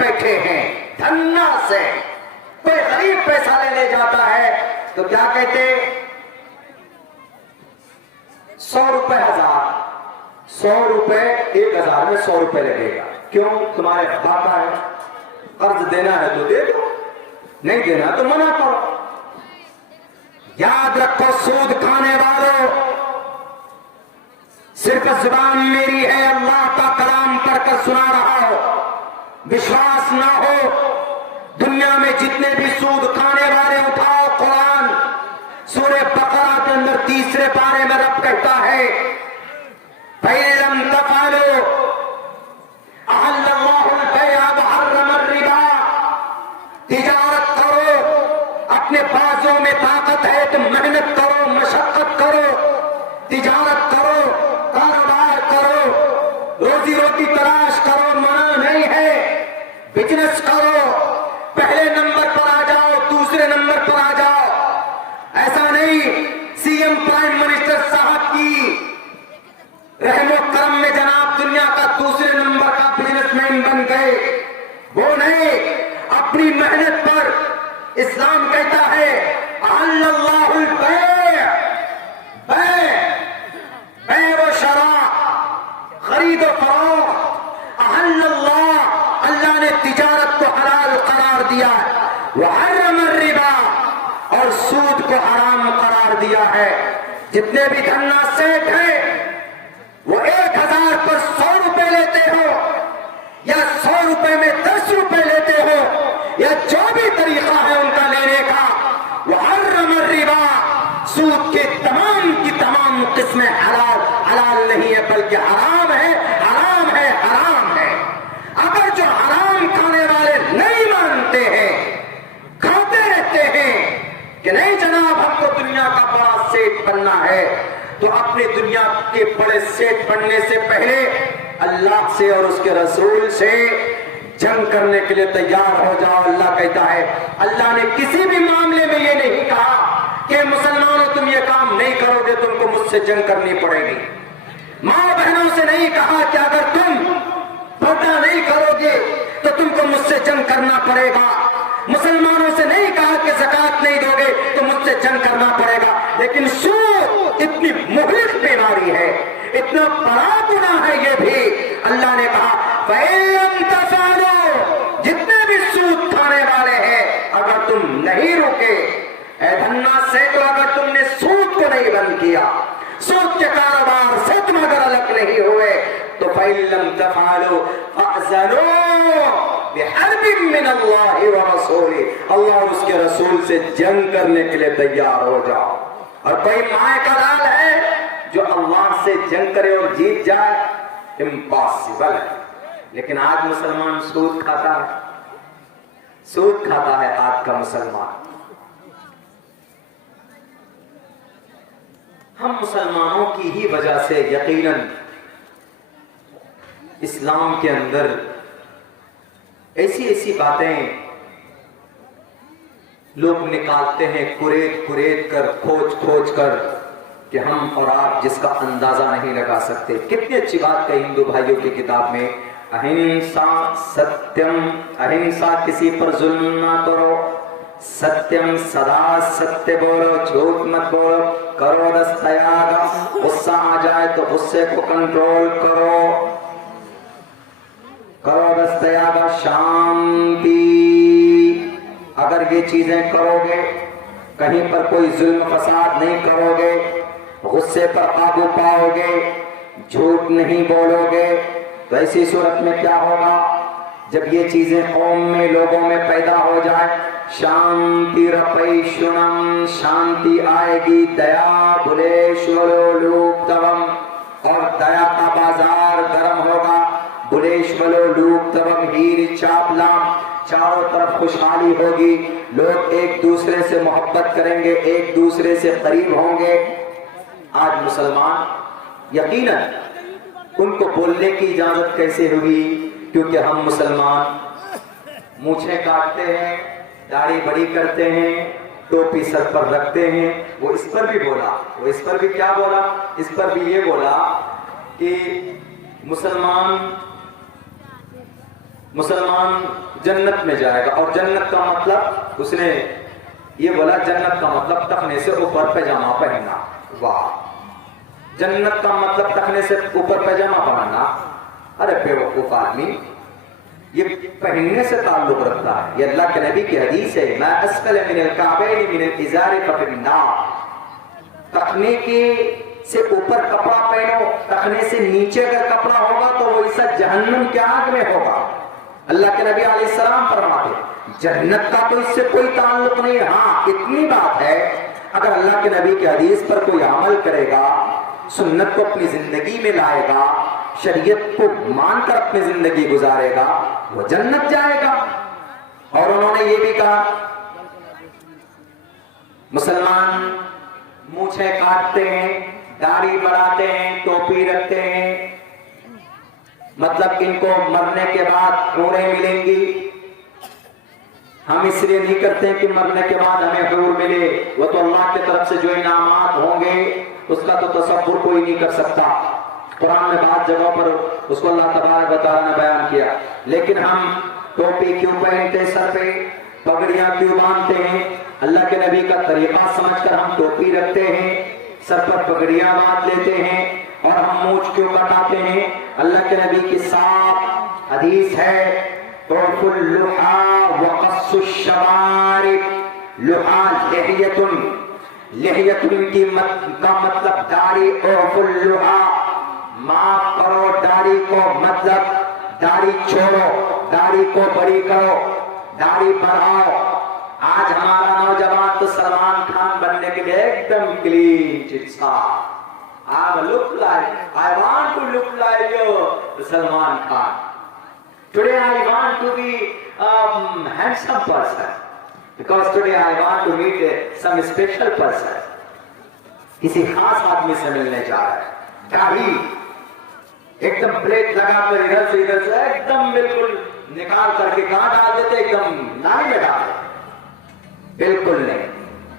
بیٹھے ہیں دھنا سے. کوئی غریب پیسہ لینے جاتا ہے تو کیا کہتے؟ 100 روپے 1000، 100 روپے 1000 میں 100 روپے لگے گا. کیوں؟ تمہارے ابا کا ہے، قرض دینا ہے تو دے دو، نہیں دینا تو منع کرو. یاد رکھو سود کھانے والوں، صرف زبان میری ہے، اللہ کا کلام پڑھ کر سنا رہا ہو. وشواس نہ ہو، دنیا میں جتنے بھی سود کھانے والے اٹھاؤ قرآن سورہ بقرہ کے اندر 3 پارے میں رب کہتا ہے فَإِن لَّمْ تَفْعَلُوا أَحَلَّ اللَّهُ الْبَيْعَ وَحَرَّمَ الرِّبَا. تجارت کرو، اپنے بازوں میں طاقت ہے تو محنت کرو، مشقت کرو، تجارت کرو، کاروبار کرو، روزی روٹی تلاش کرو، منع نہیں ہے. بزنس کرو، پہلے نمبر پر آ جاؤ، دوسرے نمبر پر آ جاؤ. ایسا نہیں سی ایم پرائم منسٹر صاحب کی رحم و کرم میں جناب دنیا کا دوسرے نمبر کا بزنس مین بن گئے. وہ نہیں، اپنی محنت پر اسلام کہتا ہے احل اللہ البیع، بیع و شراء، خرید و فروخت. احل اللہ نے تجارت کو حلال قرار دیا ہے، وحرم الربا، اور سود کو حرام قرار دیا ہے. جتنے بھی دھنا سیٹ ہیں وہ 1000 پر 100 روپے لیتے ہو یا 100 روپے میں 10 روپے لیتے ہو یا جو بھی طریقہ ہے ان کا لینے کا، وحرم الربا، سود کے تمام کی تمام قسمیں حلال نہیں ہے بلکہ حرام ہے، حرام ہے، حرام ہے. اگر جو حرام کھانے والے نہیں مانتے ہیں، کھاتے رہتے ہیں کہ نہیں جناب ہم کو دنیا کا بڑا سیٹ بننا ہے، تو اپنی دنیا کے بڑے سیٹ بننے سے پہلے اللہ سے اور اس کے رسول سے جنگ کرنے کے لیے تیار ہو جاؤ. اللہ کہتا ہے، اللہ نے کسی بھی معاملے میں یہ نہیں کہا کہ مسلمانوں تم یہ کام نہیں کرو گے تم کو مجھ سے جنگ کرنی پڑے گی. ماں بہنوں سے نہیں کہا کہ اگر تم پردہ نہیں کرو گے تو تم کو مجھ سے جنگ کرنا پڑے گا. مسلمانوں سے نہیں کہا کہ زکات نہیں دو گے تو مجھ سے جنگ کرنا پڑے گا. لیکن سود اتنی مہلک بیماری ہے، اتنا بڑا گناہ ہے، یہ بھی اللہ نے کہا فَإِن لَّمْ تَفْعَلُوا، جتنے بھی سود کھانے والے ہیں اگر تم نہیں روکے، اے دھنا سے، تو اگر تم نے سود کو نہیں بند کیا، سود کے کاروبار سے تم اگر الگ نہیں ہوئے، تو فَإِن لَّمْ تَفْعَلُوا فَأْذَنُوا بِحَرْبٍ مِّنَ اللَّهِ وَرَسُولِهِ، اللہ اور اس کے رسول سے جنگ کرنے کے لیے تیار ہو جاؤ. اور کوئی مائیں کا لال ہے جو اللہ سے جنگ کرے اور جیت جائے؟ امپاسبل ہے. لیکن آج مسلمان سود کھاتا ہے، سود کھاتا ہے آج کا مسلمان. ہم مسلمانوں کی ہی وجہ سے یقیناً اسلام کے اندر ایسی باتیں لوگ نکالتے ہیں کریت کر، کھوج کر، کہ ہم اور آپ جس کا اندازہ نہیں لگا سکتے. کتنی اچھی بات کہی ہندو بھائیوں کی کتاب میں، اہنسا ستیم، اہنسا کسی پر ظلم نہ کرو، ستیم سدا ستیہ بولو، جھوٹ مت بولو، کرو دستیاگا، غصہ آ جائے تو غصے کو کنٹرول کرو، کرو دستیاگا، شانتی. اگر یہ چیزیں کرو گے، کہیں پر کوئی ظلم فساد نہیں کرو گے، غصے پر قابو پاؤ گے، جھوٹ نہیں بولو گے، تو ایسی صورت میں کیا ہوگا؟ جب یہ چیزیں قوم میں، لوگوں میں پیدا ہو جائے، شانتی رپیشنم، شانتی آئے گی، دیا بھلیشورو لوکتوم، اور دیا کا بازار گرم ہوگا. بھلیشورو لوکتوم ہیر چاپلام، چاروں طرف خوشحالی ہوگی، لوگ ایک دوسرے سے محبت کریں گے، ایک دوسرے سے قریب ہوں گے. آج مسلمان یقیناً ان کو بولنے کی اجازت کیسے ہوئی؟ کیونکہ ہم مسلمان مونچھیں کاٹتے ہیں، داڑھی بڑی کرتے ہیں، ٹوپی سر پر رکھتے ہیں. وہ اس پر بھی بولا، وہ اس پر بھی کیا بولا؟ اس پر بھی یہ بولا کہ مسلمان مسلمان جنت میں جائے گا، اور جنت کا مطلب اس نے یہ بولا جنت کا مطلب ٹخنے سے اوپر پیجامہ پہننا. واہ، جنت کا مطلب ٹخنے سے اوپر پیجامہ پہننا؟ ارے بیوقوف آدمی، یہ پہننے سے تعلق رکھتا ہے. یہ اللہ کے نبی کی حدیث ہے، ما اسفل من الکعبین من الازار ففی النار. ٹخنے کے سے اوپر کپڑا پہنو، ٹخنے سے نیچے اگر کپڑا ہوگا تو وہ ایسا جہنم کے آگ میں ہوگا. اللہ کے نبی علیہ السلام فرماتے جنت کا تو اس سے کوئی تعلق نہیں. ہاں اتنی بات ہے، اگر اللہ کے نبی کی حدیث پر کوئی عمل کرے گا، سنت کو اپنی زندگی میں لائے گا، شریعت کو مان کر اپنی زندگی گزارے گا، وہ جنت جائے گا. اور انہوں نے یہ بھی کہا مسلمان مونچھیں کاٹتے ہیں، داڑھی بڑھاتے ہیں، ٹوپی رکھتے ہیں، مطلب ان کو مرنے کے بعد حوریں ملیں گی. ہم اس لیے نہیں کرتے ہیں کہ مرنے کے بعد ہمیں حور ملے، وہ تو اللہ کی طرف سے جو انعامات ہوں گے اس کا تو تصور کوئی نہیں کر سکتا. قرآن میں بعض جگہوں پر اس کو اللہ تبارک و تعالیٰ نے بیان کیا. لیکن ہم ٹوپی کیوں پہنتے، سر پہ پگڑیاں کیوں باندھتے ہیں؟ اللہ کے نبی کا طریقہ سمجھ کر ہم ٹوپی رکھتے ہیں، سر پر پگڑیاں باندھ لیتے ہیں. اور ہم مونچھ کیوں کٹاتے ہیں؟ اللہ کے نبی کی صاف حدیث ہے عرف اللحى وقص الشوارب. لحى لحیۃ کی کا مطلب داڑھی. عرف اللحى معاف کرو داڑھی کو، مطلب داڑھی چھوڑو، داڑھی کو بڑی کرو، داڑھی بڑھاؤ. آج ہمارا نوجوان تو سلمان خان بننے کے لیے ایک دم کلین چٹ صاف. I look like, I want to look like you, Salman Khan. Today I want to be handsome person, because today I want to meet some special person. کسی خاص آدمی سے ملنے جا رہا ہے. داڑھی ایک دم پلیٹ لگا کر ادھر سے ایک دم بالکل نکال کر کے کہاں ڈال دیتے، ایک دم نائی میں ڈال دیتے. بالکل نہیں.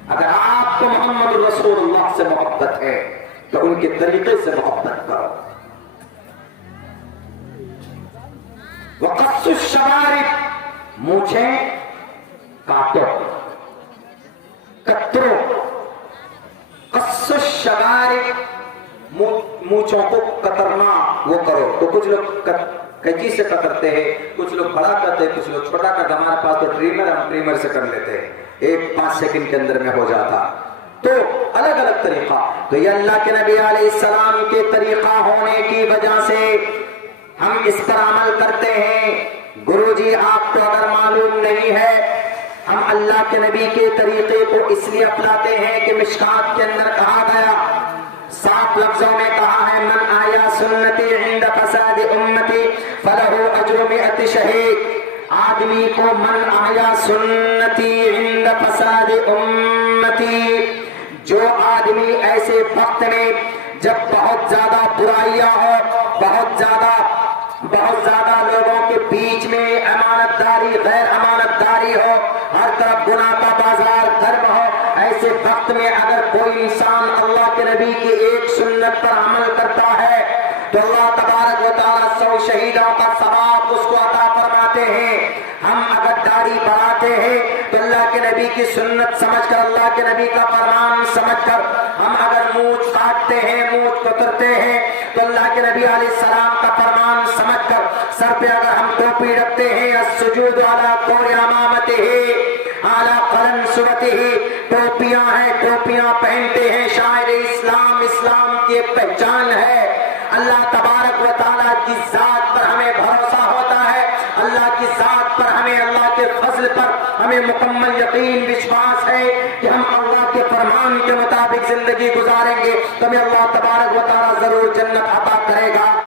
اگر آپ کو محمد رسول اللہ سے محبت ہے تو ان کے طریقے سے محبت کرو. وقص الشوارب، مونچھیں کاٹو، کترو. قص الشوارب، مونچھوں کو کترنا وہ کرو. تو کچھ لوگ کینچی سے کترتے ہیں، کچھ لوگ بڑا کرتے ہیں، کچھ لوگ چھوٹا کرتے. ہمارے پاس تو ٹریمر ہے، ہم ٹریمر سے کر لیتے ہیں، 1-5 سیکنڈ کے اندر میں ہو جاتا. تو الگ الگ طریقہ. تو یہ اللہ کے نبی علیہ السلام کے طریقہ ہونے کی وجہ سے ہم اس پر عمل کرتے ہیں. گرو جی آپ کو اگر معلوم نہیں ہے، ہم اللہ کے نبی کے طریقے کو اس لیے اپناتے ہیں کہ مشکات کے اندر کہا گیا، صاف لفظوں میں کہا ہے من آیا سنتی عند فساد امتی فلہ اجر 100 شہید. آدمی کو من آیا سنتی عند فساد امتی، جو آدمی ایسے وقت میں جب بہت زیادہ برائیاں ہو، بہت زیادہ لوگوں کے بیچ میں امانت داری غیر امانت داری ہو، ہر طرف گناہ کا بازار گرم ہو، ایسے وقت میں اگر کوئی انسان اللہ کے نبی کی ایک سنت پر عمل کرتا ہے تو اللہ تبارک و تعالیٰ 100 شہیدوں کا ثواب اس کو عطا فرماتے ہیں. ہم اگر داڑھی بڑھاتے ہیں تو اللہ کے نبی کی سنت سمجھ کر، اللہ کے نبی کا فرمان سمجھ کر. ہم اگر مونچھ کاٹتے ہیں، مونچھ کترتے ہیں تو اللہ کے نبی علیہ السلام کا فرمان سمجھ کر. سر پہ اگر ہم ٹوپی رکھتے ہیں، السجود علی کور امامتہ علی قلنسوتہ، ٹوپیاں ہیں، ٹوپیاں پہنتے ہیں. شاعر اسلام کی ایک پہچان ہے. اللہ تبارک و تعالیٰ کی ذات پر ہمیں بھروسہ ہوتا ہے، اللہ کی ذات پر ہمیں، اللہ کے فضل پر ہمیں مکمل یقین وشواس ہے کہ ہم اللہ کے فرمان کے مطابق زندگی گزاریں گے تو ہمیں اللہ تبارک و تعالیٰ ضرور جنت عطا کرے گا.